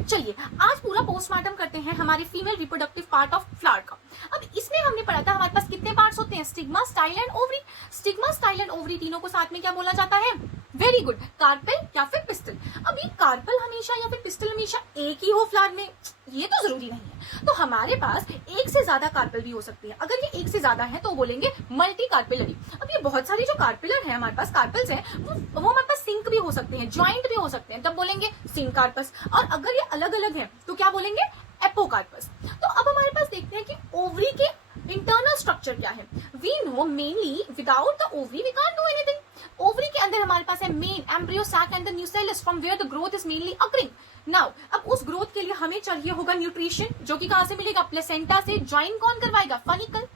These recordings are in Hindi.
चलिए आज पूरा पोस्टमार्टम करते हैं हमारे female reproductive part of flower का। अब इसमें हमने पढ़ा था हमारे पास कितने पार्ट्स होते हैं, stigma, style and ovary. Stigma, style and ovary तीनों को साथ में क्या बोला जाता है? वेरी गुड, कार्पेल या फिर पिस्टल। अब ये कार्पेल हमेशा या फिर पिस्टल हमेशा एक ही हो फ्लावर में, ये तो जरूरी नहीं है। तो हमारे पास एक से ज्यादा कार्पेल भी हो सकती है। अगर ये एक से ज्यादा है तो बोलेंगे मल्टी कार्पेलरी। अब ये बहुत सारी जो कार्पेलर है हमारे पास कार्पेल्स है वो हमारे पास सिंक भी हो सकते हैं, ज्वाइंट भी हो सकते हैं, तब बोलेंगे सिंकार्पस। और अगर ये अलग अलग है तो क्या बोलेंगे? एपोकार्पस। तो अब हमारे पास देखते हैं कि ओवरी के इंटरनल स्ट्रक्चर क्या है। We know mainly without the ovary we can't do anything. Ovary के अंदर हमारे पास है main embryo sac and the nucellus from where the growth is mainly occurring. Now अब उस ग्रोथ के लिए हमें चाहिए होगा न्यूट्रिशन, जो कि कहां से मिलेगा? प्लेसेंटा से। ज्वाइन कौन करवाएगा? फनिकल।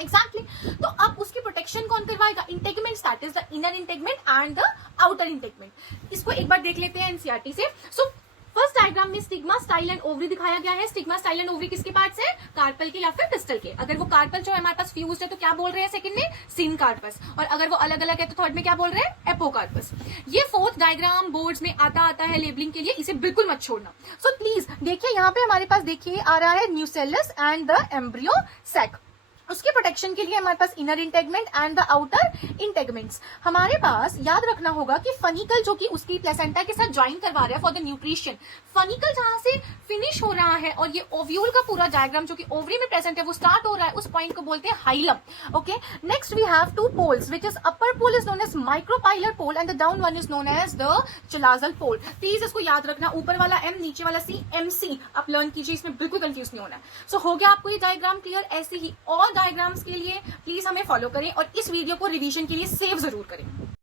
एग्जैक्टली। तो अब उसकी प्रोटेक्शन कौन करवाएगा? Integument, that is the inner integument and the outer integument. इसको एक बार देख लेते हैं एनसीईआरटी से। सो फर्स्ट डायग्राम में स्टिग्मा, स्टाइल एंड ओवरी दिखाया गया है। स्टिग्मा, स्टाइल एंड ओवरी किसके पार्ट्स है? कार्पल के या फिर पिस्टल के। अगर वो कार्पल जो है हमारे पास फ्यूज्ड है तो क्या बोल रहे हैं सेकंड में? सिनकार्पस। और अगर वो अलग अलग है तो थर्ड में क्या बोल रहे हैं? एपोकार्पस। ये फोर्थ डायग्राम बोर्ड्स में आता है लेबलिंग के लिए, इसे बिल्कुल मत छोड़ना। सो प्लीज देखिए यहाँ पे हमारे पास देखिए आ रहा है nucellus and the embryo sac. उसके प्रोटेक्शन के लिए हमारे पास inner integument and the outer integuments. हमारे पास याद रखना होगा कि फनिकल जो कि उसकी प्लेसेंटा के साथ ज्वाइन करवा रहा है फॉर द न्यूट्रिशन। फनिकल जहां से फिनिश हो रहा है और ये ओव्यूल का पूरा डायग्राम जो कि ओवरी में प्रेजेंट है वो स्टार्ट हो रहा है, उस पॉइंट को बोलते हैं hilum. Okay, next we have two poles which is upper pole is known as micropylar pole and the down one is known as the chalazal pole. Please इसको याद रखना, ऊपर वाला एम नीचे वाला सी, एमसी आप लर्न कीजिए, इसमें बिल्कुल कंफ्यूज नहीं होना है। सो हो गया आपको ये डायग्राम क्लियर? ऐसे ही और डायग्राम्स के लिए प्लीज हमें फॉलो करें और इस वीडियो को रिवीजन के लिए सेव जरूर करें।